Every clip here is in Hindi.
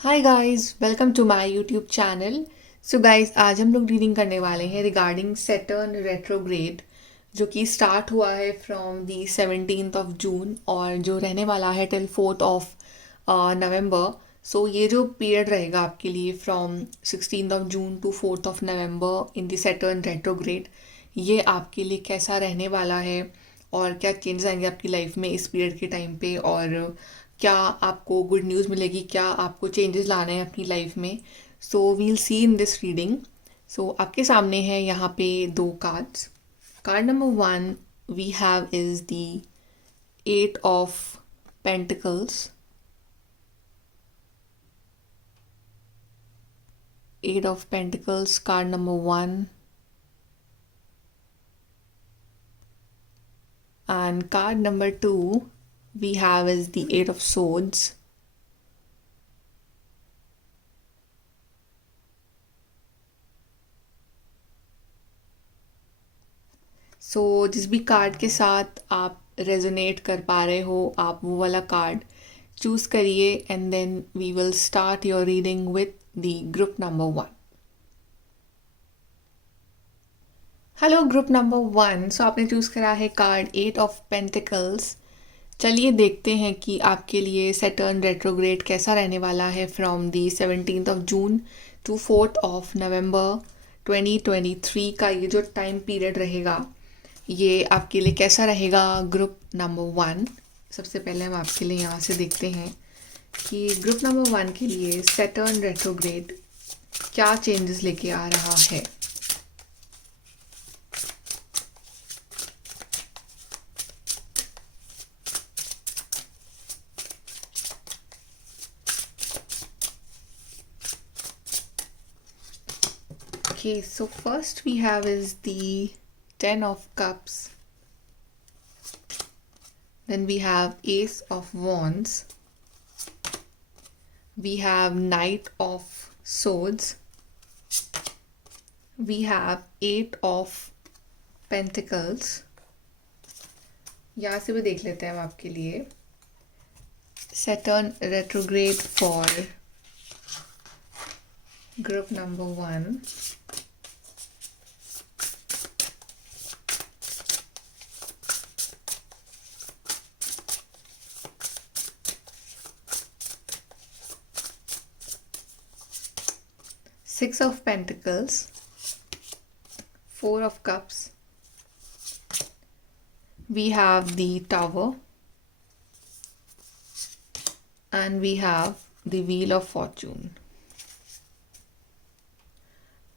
Hi guys, welcome to my YouTube channel. So guys, आज हम लोग रीडिंग करने वाले हैं रिगार्डिंग सैटर्न रेट्रोग्रेड, जो कि स्टार्ट हुआ है फ्रॉम दी 17th ऑफ जून और जो रहने वाला है टिल 4th ऑफ नवंबर। सो ये जो पीरियड रहेगा आपके लिए from 16th of June to 4th of November in the Saturn retrograde, ये आपके लिए कैसा रहने वाला है और क्या चेंजेस आएंगे आपकी लाइफ में इस पीरियड के टाइम पे, और क्या आपको गुड न्यूज़ मिलेगी, क्या आपको चेंजेस लाने हैं अपनी लाइफ में। So we'll see in this reading. So आपके सामने है यहाँ पे दो cards. Card number one we have is the eight of pentacles. Eight of pentacles, card number one. And card number two we have is the Eight of Swords. सो जिस भी कार्ड के साथ आप रेजोनेट कर पा रहे हो, आप वो वाला कार्ड चूज करिए and then we will start your reading with the group number one. Hello group number one. So आपने चूज करा है कार्ड एट ऑफ पेंटिकल्स। चलिए देखते हैं कि आपके लिए सैटर्न रेट्रोग्रेड कैसा रहने वाला है from the 17th of June to 4th of November 2023 का ये जो टाइम पीरियड रहेगा, ये आपके लिए कैसा रहेगा ग्रुप नंबर वन। सबसे पहले हम आपके लिए यहाँ से देखते हैं कि ग्रुप नंबर वन के लिए सैटर्न रेट्रोग्रेड क्या चेंजेस लेके आ रहा है। Okay, so first we have is the Ten of Cups. Then we have Ace of Wands. We have Knight of Swords. We have Eight of Pentacles. यहाँ से भी देख लेते हैं हम आपके लिए Saturn retrograde for group number one. Six of Pentacles, Four of Cups, we have the Tower, and we have the Wheel of Fortune.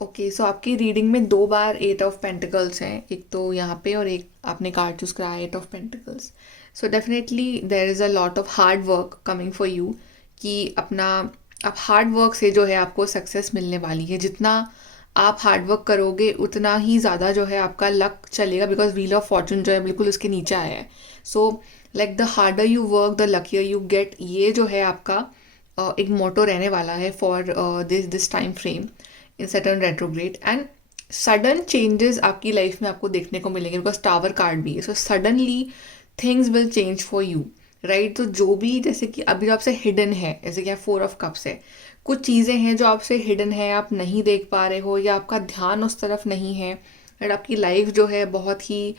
Okay, so आपकी रीडिंग में दो बार एट ऑफ पेंटिकल्स हैं, एक तो यहाँ पे और एक आपने कार्ड चूज करा eight of pentacles. So definitely there is a lot of hard work coming for you, कि अपना आप हार्ड वर्क से जो है आपको सक्सेस मिलने वाली है। जितना आप हार्ड वर्क करोगे उतना ही ज़्यादा जो है आपका लक चलेगा, बिकॉज व्हील ऑफ फॉर्चून जो है बिल्कुल उसके नीचे आया है। So like the harder you work the luckier you get, ये जो है आपका एक मोटो रहने वाला है for this time frame in Saturn retrograde. And sudden changes आपकी लाइफ में आपको देखने को मिलेंगे, बिकॉज टावर कार्ड भी है। So suddenly things will change for you, right. तो जो भी, जैसे कि अभी जो आपसे हिडन है, जैसे कि फोर ऑफ कप्स है, कुछ चीज़ें हैं जो आपसे हिडन है, आप नहीं देख पा रहे हो या आपका ध्यान उस तरफ नहीं है, और आपकी लाइफ जो है बहुत ही,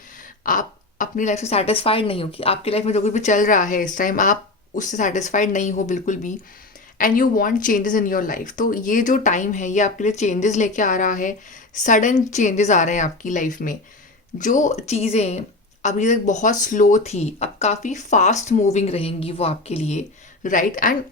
आप अपनी लाइफ से सेटिस्फाइड नहीं हो, कि आपकी लाइफ में जो कुछ भी चल रहा है इस टाइम आप उससे सेटिस्फाइड नहीं हो बिल्कुल भी, and you want changes in your life. तो ये जो टाइम है ये आपके लिए चेंजेस लेके आ रहा है। सडन चेंजेस आ रहे हैं आपकी लाइफ में। जो चीज़ें अभी तक बहुत स्लो थी अब काफ़ी फास्ट मूविंग रहेंगी वो आपके लिए, right. And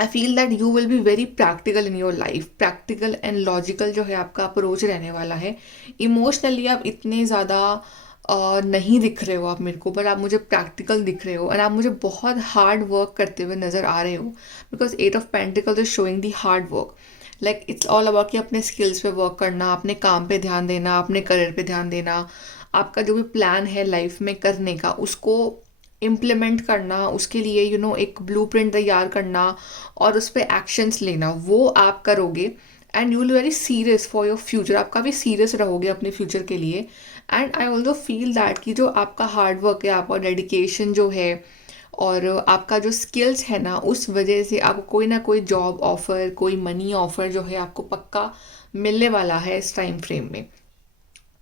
I feel that you will be very practical in your life. Practical and logical जो है आपका अप्रोच रहने वाला है। इमोशनली आप इतने ज़्यादा नहीं दिख रहे हो आप मेरे को, पर आप मुझे प्रैक्टिकल दिख रहे हो, एंड आप मुझे बहुत हार्ड वर्क करते हुए नज़र आ रहे हो, because at of pentacles is showing the hard work. Like it's all about कि अपने स्किल्स पे वर्क करना, अपने काम पे ध्यान देना, अपने करियर पे ध्यान देना, आपका जो भी प्लान है लाइफ में करने का उसको इम्प्लीमेंट करना, उसके लिए एक ब्लूप्रिंट तैयार करना और उस पर एक्शंस लेना, वो आप करोगे। And you will very serious for your future, आप काफ़ी सीरियस रहोगे अपने फ्यूचर के लिए। And I also feel that कि जो आपका हार्ड वर्क है, आपका डेडिकेशन जो है, और आपका जो स्किल्स है ना उस वजह से आपको कोई ना कोई जॉब ऑफर, कोई मनी ऑफर जो है आपको पक्का मिलने वाला है इस टाइम फ्रेम में।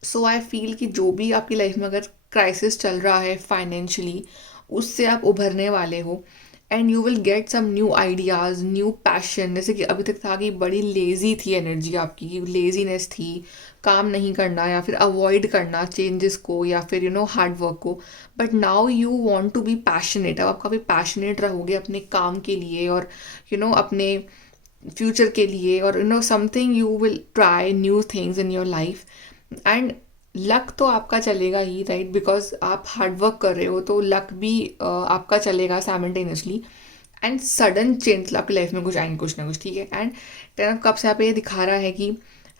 सो आई फील कि जो भी आपकी लाइफ में अगर क्राइसिस चल रहा है फाइनेंशियली, उससे आप उभरने वाले हो and you will get some new ideas, new passion. जैसे कि अभी तक था कि बड़ी लेज़ी थी एनर्जी आपकी, लेज़ीनेस थी, काम नहीं करना या फिर अवॉइड करना चेंजेस को या फिर हार्ड वर्क को। But now you want to be passionate, अब आप काफ़ी पैशनेट रहोगे अपने काम के लिए और अपने फ्यूचर के लिए, और something you will try new things in your life. And luck तो आपका चलेगा ही, राइट, बिकॉज आप हार्ड वर्क कर रहे हो तो लक भी आपका चलेगा साइमल्टेनियसली। एंड सडन चेंज आपकी लाइफ में कुछ आएंगे, कुछ ना कुछ, ठीक है। एंड टेन ऑफ कप्स यहाँ पे ये दिखा रहा है कि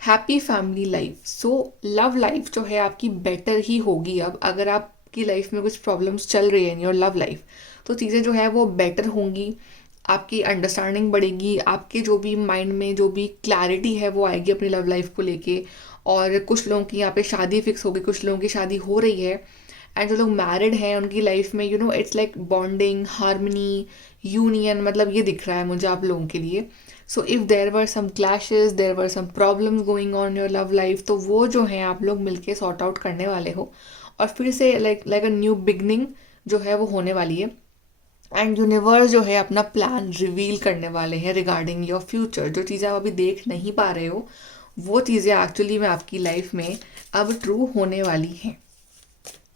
happy family life. So love life जो है आपकी बेटर ही होगी। अब अगर आपकी लाइफ में कुछ प्रॉब्लम्स चल रही है इन योर लव लाइफ, तो चीज़ें जो है वो बेटर होंगी, आपकी अंडरस्टैंडिंग बढ़ेगी, आपके जो भी माइंड में जो भी क्लैरिटी है वो आएगी अपनी लव लाइफ को लेके। और कुछ लोगों की यहाँ पे शादी फिक्स होगी, कुछ लोगों की शादी हो रही है। एंड जो लोग मैरिड हैं उनकी लाइफ में it's like bonding, harmony, union, मतलब ये दिख रहा है मुझे आप लोगों के लिए। So if there were some clashes, there were some problems going on your love life, तो वो जो है आप लोग मिलके सॉर्ट आउट करने वाले हो और फिर से लाइक अ न्यू बिगनिंग जो है वो होने वाली है। एंड यूनिवर्स जो है अपना प्लान रिवील करने वाले हैं रिगार्डिंग योर फ्यूचर। जो चीज़ें आप अभी देख नहीं पा रहे हो वो चीज़ें एक्चुअली में आपकी लाइफ में अब ट्रू होने वाली हैं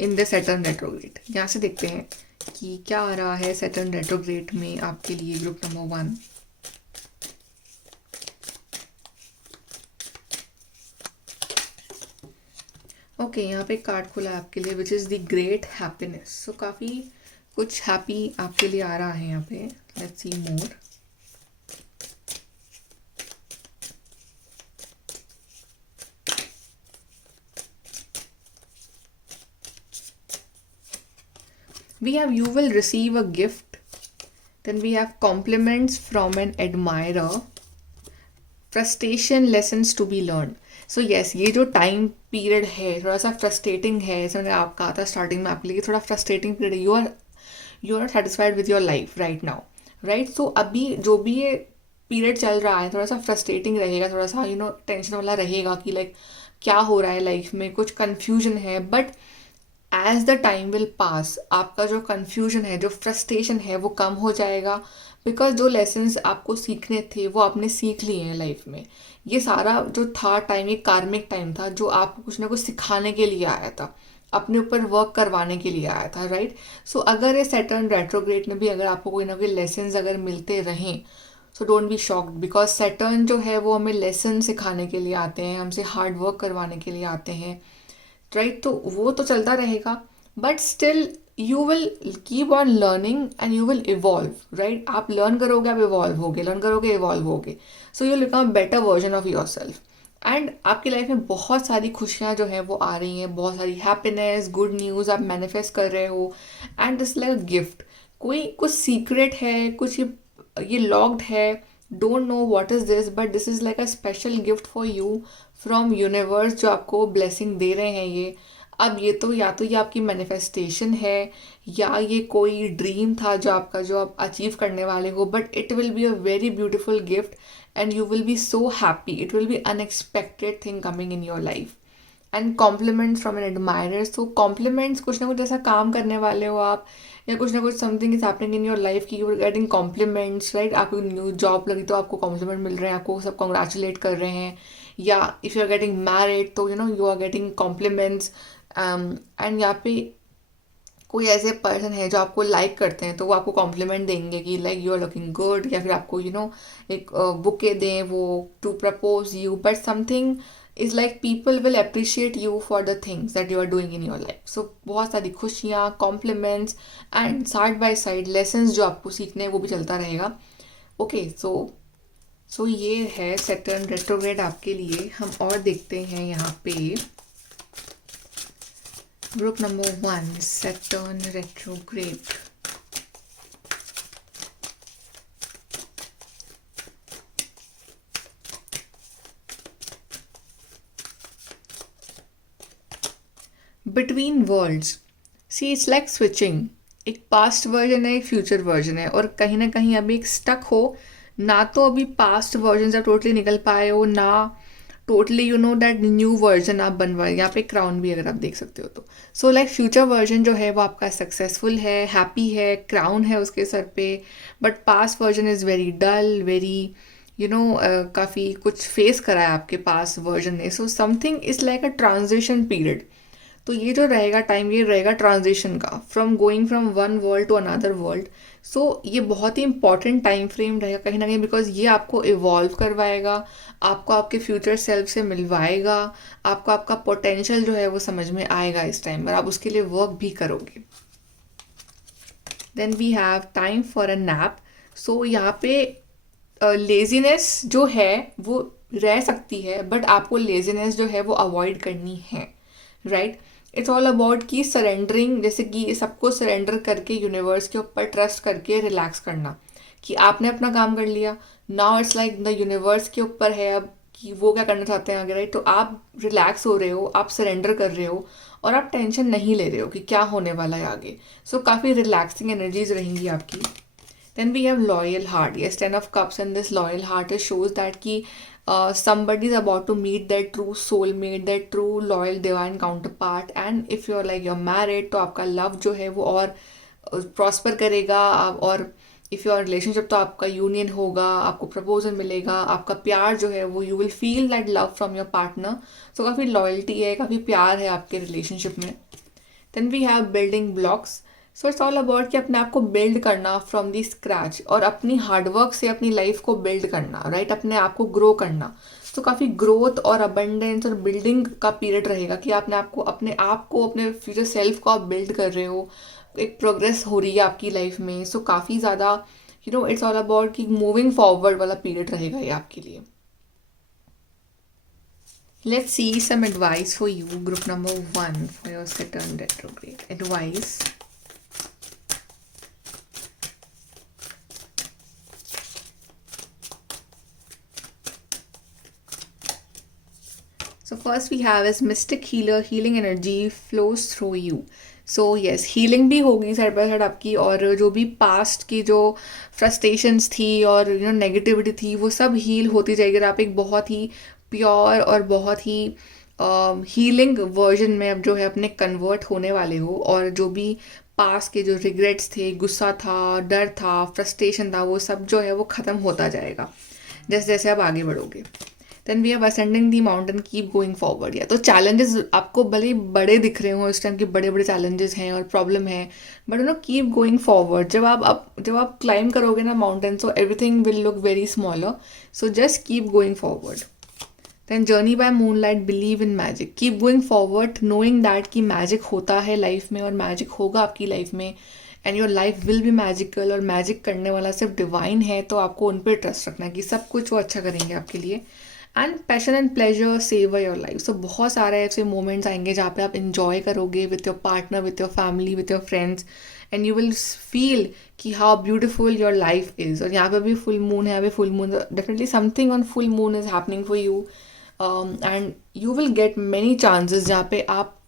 इन द सैटर्न रेट्रोग्रेड। यहाँ से देखते हैं कि क्या आ रहा है सैटर्न रेट्रोग्रेड में आपके लिए, ग्रुप नंबर 1। ओके, यहाँ पे एक कार्ड खुला है आपके लिए which is the great happiness. So काफ़ी कुछ हैप्पी आपके लिए आ रहा है यहाँ पे। Let's see more. We have you will receive a gift. Then we have compliments from an admirer. Frustration lessons to be learned. So yes, ये जो टाइम पीरियड है थोड़ा सा फ्रस्ट्रेटिंग है, जैसे मैंने आप कहा था स्टार्टिंग में आपके लिए थोड़ा फ्रस्ट्रेटिंग पीरियड है। You are not satisfied with your life right now, right. So अभी जो भी ये पीरियड चल रहा है थोड़ा सा फ्रस्ट्रेटिंग रहेगा, थोड़ा सा टेंशन वाला रहेगा कि लाइक क्या हो रहा है लाइफ में, कुछ कन्फ्यूजन है। But as the time will pass आपका जो कन्फ्यूजन है, जो फ्रस्ट्रेशन है वो कम हो जाएगा, बिकॉज जो लेसन्स आपको सीखने थे वो आपने सीख लिए हैं लाइफ में। ये सारा जो था टाइम, ये कार्मिक टाइम था जो आपको कुछ ना कुछ सिखाने के लिए आया था, अपने ऊपर वर्क करवाने के लिए आया था, राइट। सो अगर ये सैटर्न रेट्रोग्रेड में भी अगर आपको कोई ना कोई लेसन्स अगर मिलते रहें, so don't be shocked, because Saturn जो है वो हमें लेसन सिखाने के लिए आते हैं, हमसे हार्ड वर्क करवाने के लिए आते हैं, राइट। तो वो तो चलता रहेगा, but still you will keep on learning and you will evolve, right. आप लर्न करोगे, आप इवॉल्व होगे, लर्न करोगे, इवॉल्व होगे। So you will become a better version of yourself. And आपकी लाइफ में बहुत सारी खुशियाँ जो है वो आ रही हैं, बहुत सारी हैप्पीनेस, गुड न्यूज़ आप मैनिफेस्ट कर रहे हो। एंड दिस लाइक गिफ्ट, कोई कुछ सीक्रेट है, कुछ ये लॉक्ड है, don't know what is this, but this is like a special gift for you from universe, जो आपको ब्लेसिंग दे रहे हैं ये। अब ये तो या तो ये आपकी मैनिफेस्टेशन है या ये कोई ड्रीम था जो आपका, जो आप अचीव करने वाले हो, but it will be a very beautiful gift and you will be so happy. It will be unexpected thing coming in your life. And compliments from an admirer. So compliments, कुछ ना कुछ ऐसा काम करने वाले हो आप, या कुछ ना कुछ something is happening in your life की you are getting compliments, right. आपको न्यू जॉब लगी तो आपको कॉम्प्लीमेंट मिल रहे हैं, आपको सब कॉन्ग्रेचुलेट कर रहे हैं। या if you are getting married तो you are getting compliments. And यहाँ पे कोई ऐसे पर्सन है जो आपको लाइक करते हैं तो वो आपको कॉम्प्लीमेंट देंगे कि like you are looking good, या फिर आपको एक बुके दें वो to propose you. But something is like people will appreciate you for the things that you are doing in your life. So बहुत सारी खुशियाँ, compliments and side by side lessons जो आपको सीखने हैं वो भी चलता रहेगा। ओके, सो ये है सैटर्न रेट्रोग्रेड आपके लिए। हम और देखते हैं यहाँ पे group number 1, Saturn retrograde. Between worlds. See, it's like switching. एक पास्ट वर्जन है, एक फ्यूचर वर्जन है, और कहीं ना कहीं अभी एक स्टक हो, ना तो अभी पास्ट वर्जन से आप टोटली निकल पाए हो, ना totally you know that new version आप बनवाए। यहाँ पे क्राउन भी अगर आप देख सकते हो तो सो लाइक फ्यूचर वर्जन जो है वो आपका सक्सेसफुल है, हैप्पी है, क्राउन है उसके सर पे। But past version is very dull, very you know काफ़ी कुछ फेस करा है आपके पास वर्जन ने। So something is like a transition period. तो ये जो रहेगा टाइम, ये रहेगा ट्रांजिशन का, from going from one world to another world. So ये बहुत ही इंपॉर्टेंट टाइम फ्रेम रहेगा कहीं ना कहीं, बिकॉज ये आपको इवॉल्व करवाएगा, आपको आपके फ्यूचर सेल्फ से मिलवाएगा, आपको आपका पोटेंशियल जो है वो समझ में आएगा इस टाइम पर, आप उसके लिए वर्क भी करोगे। Then we have time for a nap. So यहाँ पे लेजीनेस जो है वो रह सकती है, बट आपको लेजीनेस जो है वो अवॉइड करनी है, राइट। इट्स ऑल अबाउट कि सरेंडरिंग, जैसे कि सबको सरेंडर करके यूनिवर्स के ऊपर ट्रस्ट करके रिलैक्स करना, कि आपने अपना काम कर लिया, now it's like the universe के ऊपर है अब कि वो क्या करना चाहते हैं आगे, राइट। तो आप रिलैक्स हो रहे हो, आप सरेंडर कर रहे हो, और आप टेंशन नहीं ले रहे हो कि क्या होने वाला है आगे। सो काफ़ी रिलैक्सिंग एनर्जीज रहेंगी आपकी। Then we have loyal heart. Yes, 10 of cups, and this loyal heart it shows that कि somebody is about to meet their true soulmate, their true loyal divine counterpart. And if you're like you're married, तो आपका love जो है वो और prosper करेगा। और if you're relationship तो आपका union होगा, आपको proposal मिलेगा, आपका प्यार जो है वो you will feel that love from your partner. So काफ़ी loyalty है, काफ़ी प्यार है आपके relationship में। Then we have building blocks. So it's all about कि अपने आप को बिल्ड करना फ्रॉम दी स्क्रैच, और अपनी हार्डवर्क से अपनी लाइफ को बिल्ड करना, राइट, अपने आप को ग्रो करना। तो काफ़ी ग्रोथ और अबंडेंस और बिल्डिंग का पीरियड रहेगा कि आपने आपको अपने फ्यूचर सेल्फ को आप बिल्ड कर रहे हो, एक प्रोग्रेस हो रही है आपकी लाइफ में। सो काफ़ी ज़्यादा you know it's all about कि मूविंग फॉरवर्ड वाला पीरियड रहेगा ये आपके लिए। Let's see some advice for you, group number 1, for your Saturn retrograde. Advice. So first we have is mystic healer, healing energy flows through you. So yes, healing भी होगी साइड बाय साइड आपकी, और जो भी पास्ट की जो फ्रस्ट्रेशंस थी और यू नो नेगेटिविटी थी वो सब हील होती जाएगी, और आप एक बहुत ही प्योर और बहुत ही हीलिंग वर्जन में अब जो है अपने कन्वर्ट होने वाले हो। और जो भी पास्ट के जो रिग्रेट्स थे, गुस्सा था, डर था, फ्रस्ट्रेशन था, वो सब जो है वो ख़त्म होता जाएगा जैसे जैसे आप आगे बढ़ोगे। Then we are ascending the mountain, keep going forward. या तो चैलेंजेस आपको भले ही बड़े दिख रहे हो इस टाइम के, बड़े बड़े चैलेंजेस हैं और प्रॉब्लम है, but you know keep going forward. जब आप क्लाइंब करोगे ना mountain, so everything will look very smaller. So just keep going forward. Then journey by moonlight, believe in magic, keep going forward knowing that कि मैजिक होता है लाइफ में, और मैजिक होगा आपकी लाइफ में, and your life will be magical. और मैजिक करने वाला सिर्फ डिवाइन है, तो आपको उन पर ट्रस्ट रखना है कि सब कुछ वो अच्छा करेंगे आपके लिए। And passion and pleasure savour your life. So बहुत सारे ऐसे मोमेंट्स आएंगे जहाँ पे आप इंजॉय करोगे with your partner, with your family, with your friends, and you will feel कि how beautiful your life is. और यहाँ पे भी फुल मून है, यहाँ पे full moon, definitely something on full moon is happening for you, and you will get many chances जहाँ पे आप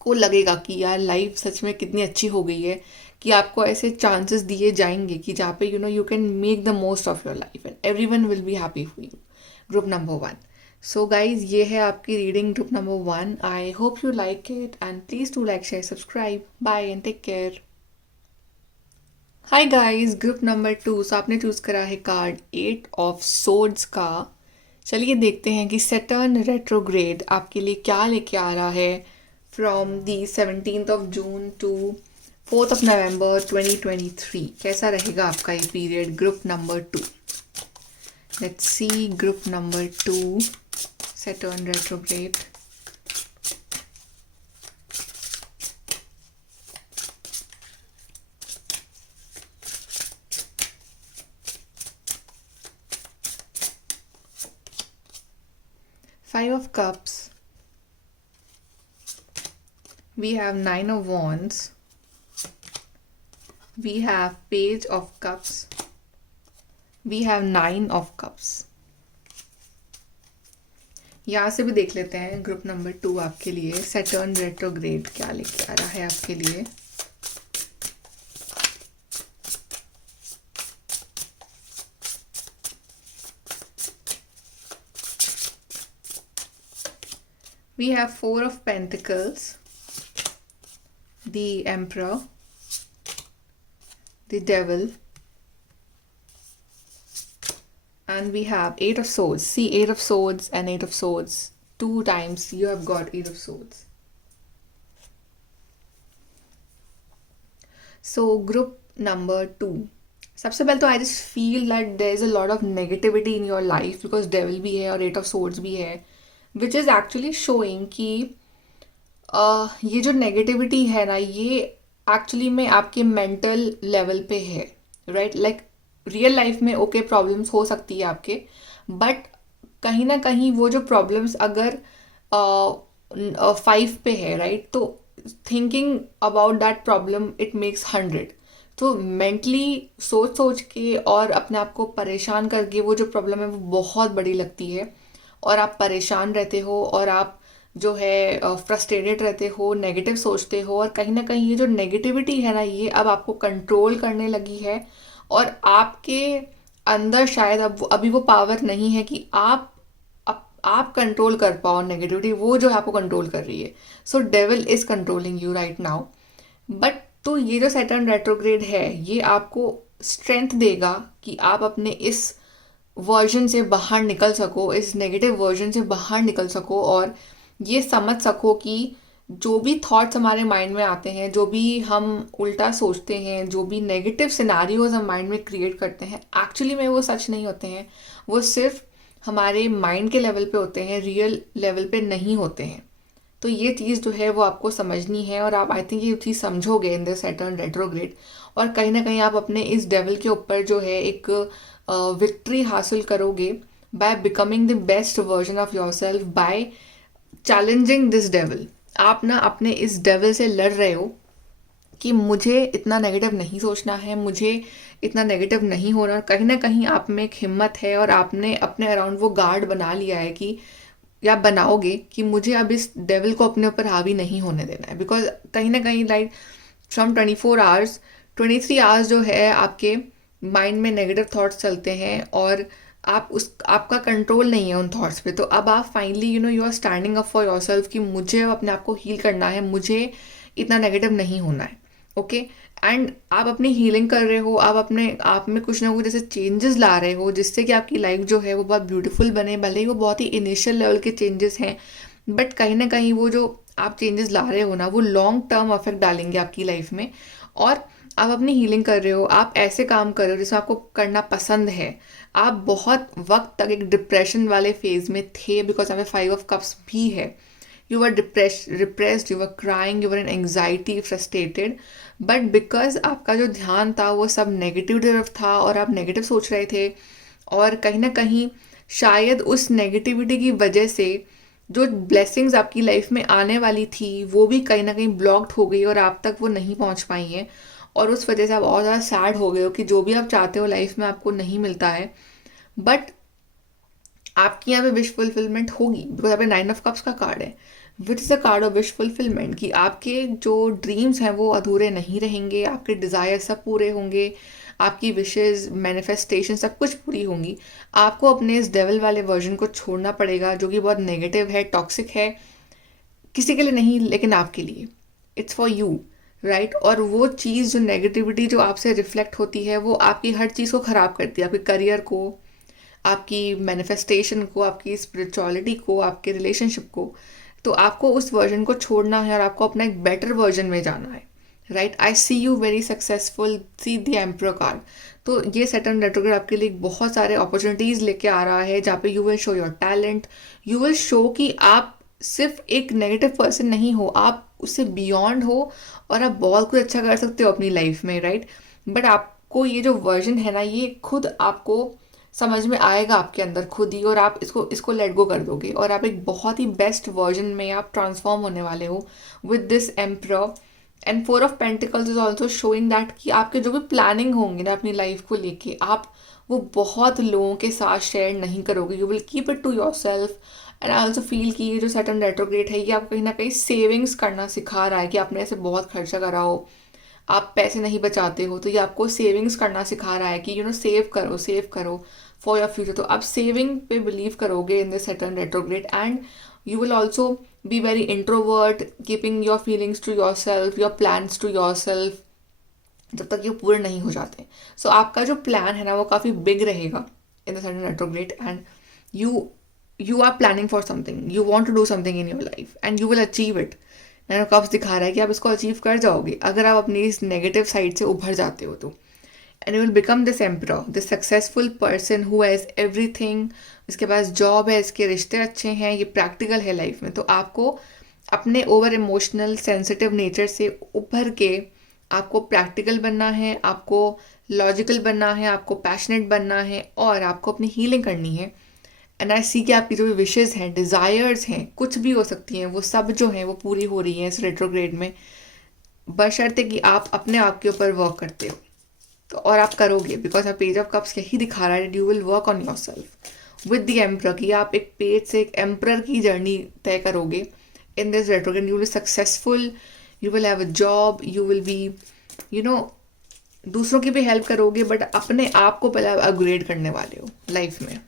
को लगेगा कि यार लाइफ सच में कितनी अच्छी हो गई है, कि आपको ऐसे चांसेस दिए जाएंगे कि जहाँ पे you can make the most of your life, and everyone will be happy for you. Group number 1। So guys, ये है आपकी reading group number 1। I hope you like it, and please do like, share, subscribe. Bye and take care. Hi guys, group number 2। So आपने चूज करा है कार्ड 8 ऑफ सोर्ड्स का। चलिए देखते हैं कि सैटर्न रेट्रोग्रेड आपके लिए क्या लेके आ रहा है from the 17th of June to 4th of November 2023। कैसा रहेगा आपका ये पीरियड, group number 2। Let's see group number 2, Saturn retrograde. Five of Cups. We have 9 of Wands. We have Page of Cups. We have 9 of Cups. यहाँ से भी देख लेते हैं ग्रुप नंबर 2 आपके लिए सैटर्न रेट्रोग्रेड क्या लेके आ रहा है आपके लिए। We have Four of Pentacles, the Emperor, the Devil, and we have Eight of Swords. See, Eight of Swords and Eight of Swords. 2 times you have got Eight of Swords. So group number 2. सबसे पहले तो I just feel that there is a lot of negativity in your life because devil भी है और एट ऑफ सोर्ड्स भी है, विच इज़ एक्चुअली शोइंग कि ये जो नेगेटिविटी है ना, ये एक्चुअली में आपके मेंटल लेवल पे है, राइट? लाइक रियल लाइफ में ओके प्रॉब्लम्स हो सकती है आपके, बट कहीं ना कहीं वो जो प्रॉब्लम्स अगर 5 पे है, राइट, तो thinking about that problem it makes 100. तो मेंटली सोच सोच के और अपने आप को परेशान करके वो जो प्रॉब्लम है वो बहुत बड़ी लगती है, और आप परेशान रहते हो और आप जो है फ्रस्ट्रेटेड रहते हो, नेगेटिव सोचते हो, और कहीं ना कहीं ये जो नेगेटिविटी है ना, ये अब आपको कंट्रोल करने लगी है, और आपके अंदर शायद अब अभी वो पावर नहीं है कि आप कंट्रोल कर पाओ नेगेटिविटी, वो जो है आपको कंट्रोल कर रही है. So devil is controlling you right now. But तो ये जो सैटर्न रेट्रोग्रेड है ये आपको स्ट्रेंथ देगा कि आप अपने इस वर्जन से बाहर निकल सको, इस नेगेटिव वर्जन से बाहर निकल सको, और ये समझ सको कि जो भी थॉट्स हमारे माइंड में आते हैं, जो भी हम उल्टा सोचते हैं, जो भी नेगेटिव सिनारियोज हम माइंड में क्रिएट करते हैं, एक्चुअली में वो सच नहीं होते हैं. वो सिर्फ हमारे माइंड के लेवल पे होते हैं, रियल लेवल पे नहीं होते हैं. तो ये चीज़ जो है वो आपको समझनी है, और आप आई थिंक ये चीज़ समझोगे इन द सैटर्न रेट्रोग्रेड, और कहीं ना कहीं आप अपने इस डेविल के ऊपर जो है एक विक्ट्री हासिल करोगे by becoming the best version of yourself, by challenging this devil. आप ना अपने इस डेविल से लड़ रहे हो कि मुझे इतना नेगेटिव नहीं सोचना है, मुझे इतना नेगेटिव नहीं होना, और कहीं ना कहीं आप में एक हिम्मत है और आपने अपने अराउंड वो गार्ड बना लिया है कि या बनाओगे कि मुझे अब इस डेविल को अपने ऊपर हावी नहीं होने देना है. बिकॉज कहीं ना कहीं लाइक फ्रॉम 24 आवर्स 23 आवर्स जो है आपके माइंड में नेगेटिव थॉट्स चलते हैं, और आपका कंट्रोल नहीं है उन थॉट्स पे. तो अब आप finally you are standing up for yourself कि मुझे अब अपने आप को हील करना है, मुझे इतना नेगेटिव नहीं होना है. ओके, एंड आप अपनी हीलिंग कर रहे हो, आप अपने आप में कुछ ना कुछ जैसे चेंजेस ला रहे हो जिससे कि आपकी लाइफ जो है वो बहुत ब्यूटीफुल बने. भले ही वो बहुत ही इनिशियल लेवल के चेंजेस हैं, बट कहीं ना कहीं वो जो आप चेंजेस ला रहे हो ना, वो लॉन्ग टर्म इफेक्ट डालेंगे आपकी लाइफ में. और आप अपनी हीलिंग कर रहे हो, आप ऐसे काम कर रहे हो जिसमें आपको करना पसंद है. आप बहुत वक्त तक एक डिप्रेशन वाले फेज में थे बिकॉज यहाँ पे 5 ऑफ कप्स भी है. you were repressed, you were crying, you were in anxiety, frustrated, but because आपका जो ध्यान था वो सब नेगेटिव तरफ था और आप नेगेटिव सोच रहे थे, और कहीं ना कहीं शायद उस नेगेटिविटी की वजह से जो ब्लेसिंग्स आपकी लाइफ में आने वाली थी वो भी कहीं ना कहीं ब्लॉक्ड हो गई और आप तक वो नहीं पहुंच पाई हैं, और उस वजह से आप और ज़्यादा सैड हो गए हो कि जो भी आप चाहते हो लाइफ में आपको नहीं मिलता है. बट आपकी यहाँ पे विश फुलफिलमेंट होगी बिकॉज यहाँ पे 9 ऑफ कप्स का कार्ड है, which is a card of wish fulfilment, कि आपके जो ड्रीम्स हैं वो अधूरे नहीं रहेंगे, आपके डिज़ायर सब पूरे होंगे, आपकी विशेज़ मैनिफेस्टेशन सब कुछ पूरी होंगी. आपको अपने इस डेविल वाले वर्जन को छोड़ना पड़ेगा जो कि बहुत नेगेटिव है, टॉक्सिक है, किसी के लिए नहीं लेकिन आपके लिए. It's for you, right? और वो चीज़ जो नेगेटिविटी जो आपसे रिफ्लेक्ट होती है वो आपकी हर चीज़ को ख़राब करती है, आपके करियर को, आपकी मैनिफेस्टेशन को, आपकी स्पिरिचुअलिटी को, आपके रिलेशनशिप को. तो आपको उस वर्जन को छोड़ना है और आपको अपना एक बेटर वर्जन में जाना है, right? I see you very successful, see the emperor card. तो ये सैटर्न रेट्रोग्रेड आपके लिए बहुत सारे अपॉर्चुनिटीज़ लेके आ रहा है जहाँ पे you will show your talent, you will show कि आप सिर्फ एक नेगेटिव पर्सन नहीं हो, आप उससे बियॉन्ड हो और आप बहुत कुछ अच्छा कर सकते हो अपनी लाइफ में, राइट? बट आपको ये जो वर्जन है ना, ये खुद आपको समझ में आएगा आपके अंदर खुद ही, और आप इसको लेट गो कर दोगे और आप एक बहुत ही बेस्ट वर्जन में आप ट्रांसफॉर्म होने वाले हो with this emperor. And 4 of pentacles is also showing that कि आपके जो भी प्लानिंग होंगे ना अपनी लाइफ को लेके, आप वो बहुत लोगों के साथ शेयर नहीं करोगे, you will keep it to yourself. And I also feel कि ये जो सैटर्न रेट्रोग्रेड है ये आपको कहीं ना कहीं सेविंग्स करना सिखा रहा है कि आपने ऐसे बहुत खर्चा करा हो, आप पैसे नहीं बचाते हो, तो ये आपको सेविंग्स करना सिखा रहा है कि सेव करो सेव करो. For your future. तो आप सेविंग पे बिलीव करोगे in the Saturn retrograde, and you will also be very introvert, keeping your feelings to yourself, your plans to yourself, जब तक ये पूरे नहीं हो जाते। सो आपका जो प्लान है ना वो काफ़ी बिग रहेगा in the Saturn retrograde, and you you are planning for something, you want to do something in your life and you will achieve it. Nine of cups दिखा रहा है कि आप इसको अचीव कर जाओगे अगर आप अपनी इस नेगेटिव साइड से उभर जाते हो तो। And you will become this emperor, this successful person who has everything. इसके पास जॉब है, इसके रिश्ते अच्छे हैं, ये प्रैक्टिकल है लाइफ में। तो आपको अपने ओवर इमोशनल सेंसिटिव नेचर से उभर के आपको प्रैक्टिकल बनना है, आपको लॉजिकल बनना है, आपको पैशनेट बनना है, और आपको अपनी हीलिंग करनी है। एंड आई सी कि आपकी जो भी विशेज़ हैं, डिज़ायर्स हैं, कुछ भी हो सकती हैं, वो सब जो हैं वो पूरी हो रही हैं इस रेट्रोग्रेड में, बशर्ते कि आप अपने आप के ऊपर वर्क करते हो। तो और आप करोगे, बिकॉज आप पेज ऑफ कप्स यही दिखा रहा है, you will work on your self with the emperor, कि आप एक पेज से एक एम्परर की जर्नी तय करोगे in this retrograde. You will successful, you will have a job, you will B दूसरों की भी हेल्प करोगे, बट अपने आप को पहले अपग्रेड करने वाले हो लाइफ में।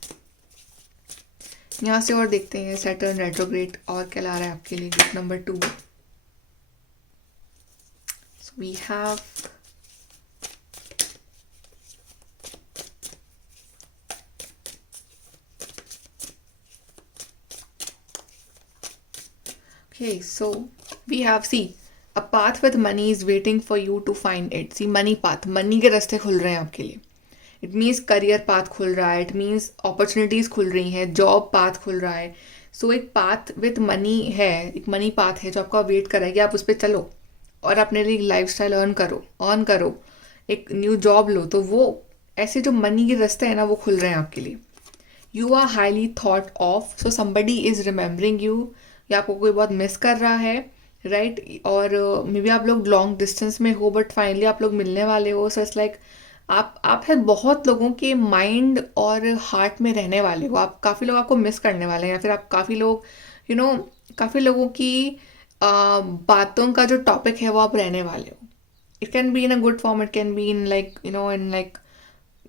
यहाँ से और देखते हैं सैटर्न रेट्रोग्रेड और क्या ला रहा है आपके लिए group number 2। So we have okay, so we have, see, a path with money is waiting for you to find it. See, money path, money के रास्ते खुल रहे हैं आपके लिए। इट मीन्स करियर पाथ खुल रहा है, इट मीन्स अपॉर्चुनिटीज़ खुल रही हैं, जॉब पाथ खुल रहा है। सो एक पाथ विथ मनी है, एक मनी पाथ है जो आपका वेट कर रहा है कि आप उस पर चलो और अपने लिए लाइफ स्टाइल अर्न करो, एक न्यू जॉब लो। तो वो ऐसे जो मनी के रास्ते हैं ना वो खुल रहे हैं आपके लिए। You are highly thought of, so somebody is remembering you, या आपको कोई बहुत मिस कर रहा है, राइट? और मे बी आप लोग लॉन्ग डिस्टेंस में हो, बट फाइनली आप लोग मिलने वाले हो। सो इट्स लाइक आप है बहुत लोगों के माइंड और हार्ट में रहने वाले हो। आप काफ़ी लोग आपको मिस करने वाले हैं, या फिर आप काफ़ी लोग काफ़ी लोगों की बातों का जो टॉपिक है वो आप रहने वाले हो। It can be in a good form, it can be in like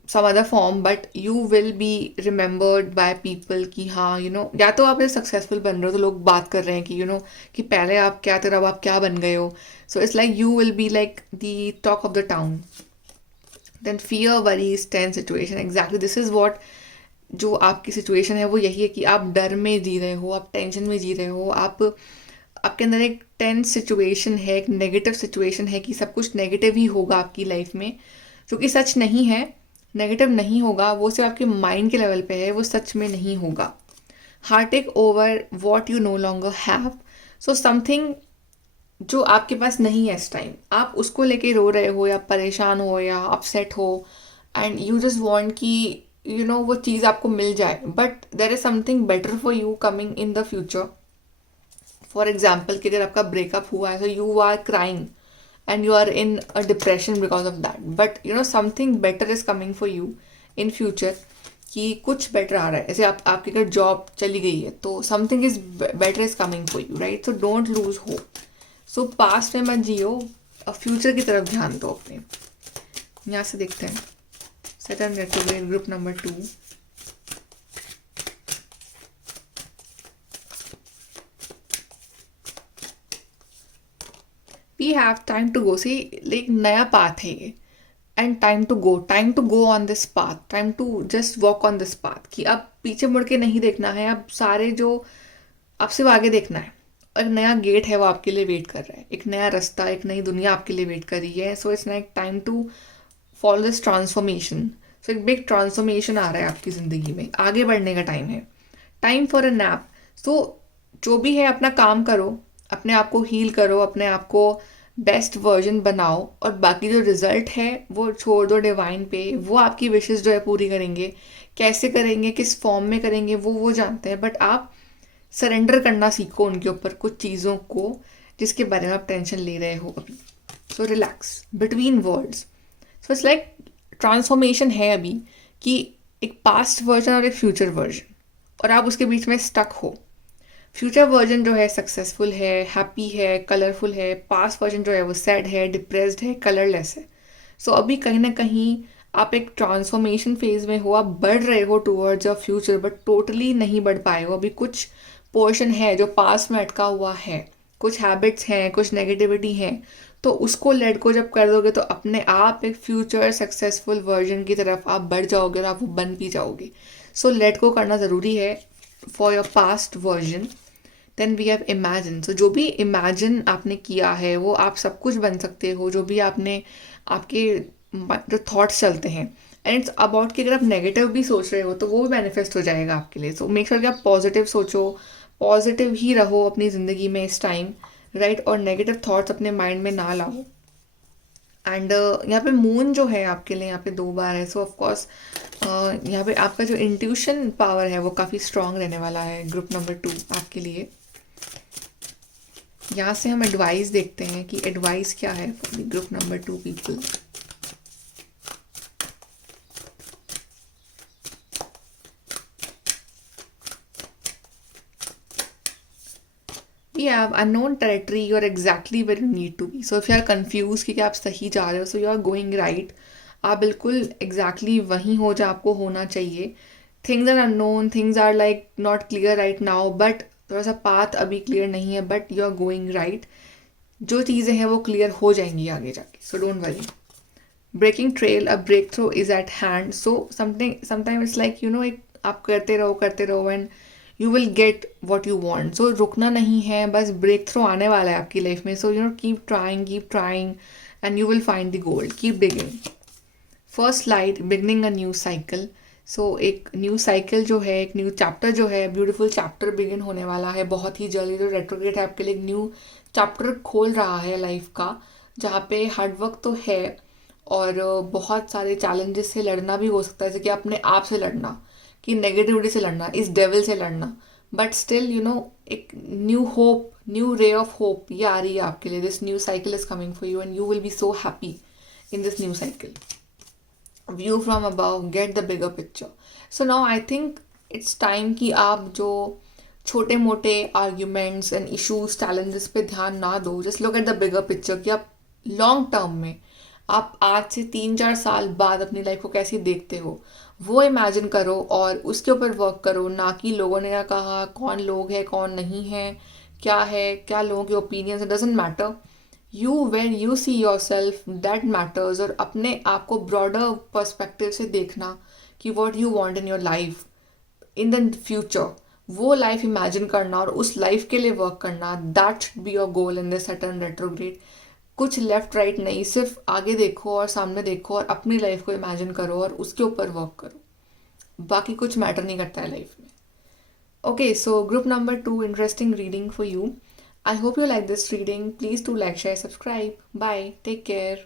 some other form, but you will be remembered by people कि हाँ या तो आप सक्सेसफुल बन रहे हो तो लोग बात कर रहे हैं कि कि पहले आप क्या थे, अब आप क्या बन गए हो। So it's like you will be like the talk of the town. Then fear, worries, tense situation, exactly this is what जो आपकी सिचुएशन है वो यही है कि आप डर में जी रहे हो, आप टेंशन में जी रहे हो, आपके अंदर एक टेंस सिचुएशन है, एक नेगेटिव सिचुएशन है कि सब कुछ नेगेटिव ही होगा आपकी लाइफ में, जो कि सच नहीं है। नेगेटिव नहीं होगा, वो सिर्फ आपके माइंड के लेवल पे है, वो सच में नहीं होगा। Heart take over what you no longer have, so something जो आपके पास नहीं है इस टाइम, आप उसको लेके रो रहे हो या परेशान हो या अपसेट हो, एंड यू जस्ट वॉन्ट कि वो चीज़ आपको मिल जाए, but there is something better for you coming in the future. For example कि अगर आपका ब्रेकअप हुआ है तो you are crying and you are in a depression because of that, but something better is coming for you in future, कि कुछ बेटर आ रहा है। ऐसे आपकी अगर जॉब चली गई है तो something is better is coming for you, right? So don't lose hope. So past में मत जियो, फ्यूचर की तरफ ध्यान दो अपने। यहाँ से देखते हैं Saturn retrograde group number 2। We have time to go, see like नया पाथ है ये, and time to go on this path, time to just walk on this path, कि अब पीछे मुड़ के नहीं देखना है, अब सारे जो अब सिर्फ आगे देखना है। और एक नया गेट है वो आपके लिए वेट कर रहा है, एक नया रास्ता, एक नई दुनिया आपके लिए वेट कर रही है। So it's like time to follow this transformation. So एक बिग ट्रांसफॉर्मेशन आ रहा है आपकी ज़िंदगी में, आगे बढ़ने का टाइम है, टाइम फॉर अ नैप। सो जो भी है अपना काम करो, अपने आप को हील करो, अपने आप को बेस्ट वर्जन बनाओ, और बाकी जो रिजल्ट है वो छोड़ दो डिवाइन पे। वो आपकी विशेस जो है पूरी करेंगे, कैसे करेंगे, किस फॉर्म में करेंगे वो जानते हैं, बट आप सरेंडर करना सीखो उनके ऊपर, कुछ चीज़ों को जिसके बारे में आप टेंशन ले रहे हो अभी। So relax between worlds. So it's like transformation है अभी, कि एक पास्ट वर्जन और एक फ्यूचर वर्जन, और आप उसके बीच में स्टक हो। फ्यूचर वर्जन जो है सक्सेसफुल है, हैप्पी है, कलरफुल है। पास्ट वर्जन जो है वो सैड है, डिप्रेस्ड है, कलरलेस है। सो अभी कहीं ना कहीं आप एक ट्रांसफॉर्मेशन फेज में हो, आप बढ़ रहे हो towards a future, but totally नहीं बढ़ पाए हो। अभी कुछ पोर्शन है जो पास में अटका हुआ है, कुछ हैबिट्स हैं, कुछ नेगेटिविटी है, तो उसको लेट को जब कर दोगे तो अपने आप एक फ्यूचर सक्सेसफुल वर्जन की तरफ आप बढ़ जाओगे और आप वो बन भी जाओगे। सो लेट को करना ज़रूरी है for your past version. Then we have imagine. So जो भी इमेजिन आपने किया है वो आप सब कुछ बन सकते हो, जो भी आपने आपके जो थॉट्स चलते हैं। एंड इट्स अबाउट कि अगर आप नेगेटिव भी सोच रहे हो तो वो भी मैनिफेस्ट हो जाएगा आपके लिए। सो मेक श्योर कि आप पॉजिटिव सोचो, पॉजिटिव ही रहो अपनी ज़िंदगी में इस टाइम, राइट। और नेगेटिव थॉट्स अपने माइंड में ना लाओ। एंड यहाँ पे मून जो है आपके लिए यहाँ पे 2 बार है। सो ऑफकोर्स यहाँ पे आपका जो इंट्यूशन पावर है वो काफ़ी स्ट्रांग रहने वाला है ग्रुप नंबर 2 आपके लिए। यहाँ से हम एडवाइस देखते हैं कि एडवाइस क्या है for the group number 2 people. We have unknown territory, you're exactly where you need to be. So if you are confused कि आप सही जा रहे हो, so you are going right. आप बिल्कुल exactly वहीं हो जहाँ आपको होना चाहिए। Things are unknown, things are like not clear right now, but थोड़ा सा path अभी clear नहीं है, but you are going right. जो चीज़ें हैं वो clear हो जाएंगी आगे जाके, so don't worry. Breaking trail, a breakthrough is at hand. So sometimes it's like एक आप करते रहो and you will get what you want. So रुकना नहीं है, बस ब्रेक थ्रू आने वाला है आपकी लाइफ में. So keep trying and you will find the goal. Keep digging. First light, beginning a new cycle. So एक न्यू साइकिल जो है, एक न्यू चैप्टर जो है, ब्यूटीफुल चैप्टर बिगिन होने वाला है बहुत ही जल्दी. जो रेट्रोग्रेड है आपके लिए एक न्यू चैप्टर खोल रहा है लाइफ का, जहाँ पे हार्डवर्क तो है और बहुत सारे चैलेंजेस से लड़ना भी हो सकता है, जैसे कि अपने आप से लड़ना, कि नेगेटिविटी से लड़ना, इस डेविल से लड़ना. बट स्टिल एक new hope, new ray of hope ये आ रही है आपके लिए. This new cycle is coming for you and you will be so happy in this new cycle. View from above, get the bigger picture. So now I think it's time कि आप जो छोटे मोटे आर्ग्यूमेंट्स एंड इश्यूज चैलेंजेस पे ध्यान ना दो. Just look at the bigger picture कि आप लॉन्ग टर्म में, आप आज से 3-4 साल बाद अपनी लाइफ को कैसे देखते हो वो इमेजिन करो और उसके ऊपर वर्क करो. ना कि लोगों ने क्या कहा, कौन लोग है कौन नहीं है, क्या लोगों के opinions, doesn't matter. You where you see yourself, that matters. और अपने आप को ब्रॉडर पर्सपेक्टिव से देखना कि what you want in your life in the future, वो लाइफ इमेजिन करना और उस लाइफ के लिए वर्क करना. That should be your goal in this Saturn retrograde. कुछ लेफ्ट राइट नहीं, सिर्फ आगे देखो और सामने देखो और अपनी लाइफ को इमेजिन करो और उसके ऊपर वर्क करो. बाकी कुछ मैटर नहीं करता है लाइफ में. Okay, so group number 2, interesting reading for you. I hope you like this reading. Please do like, share, subscribe. Bye. Take care.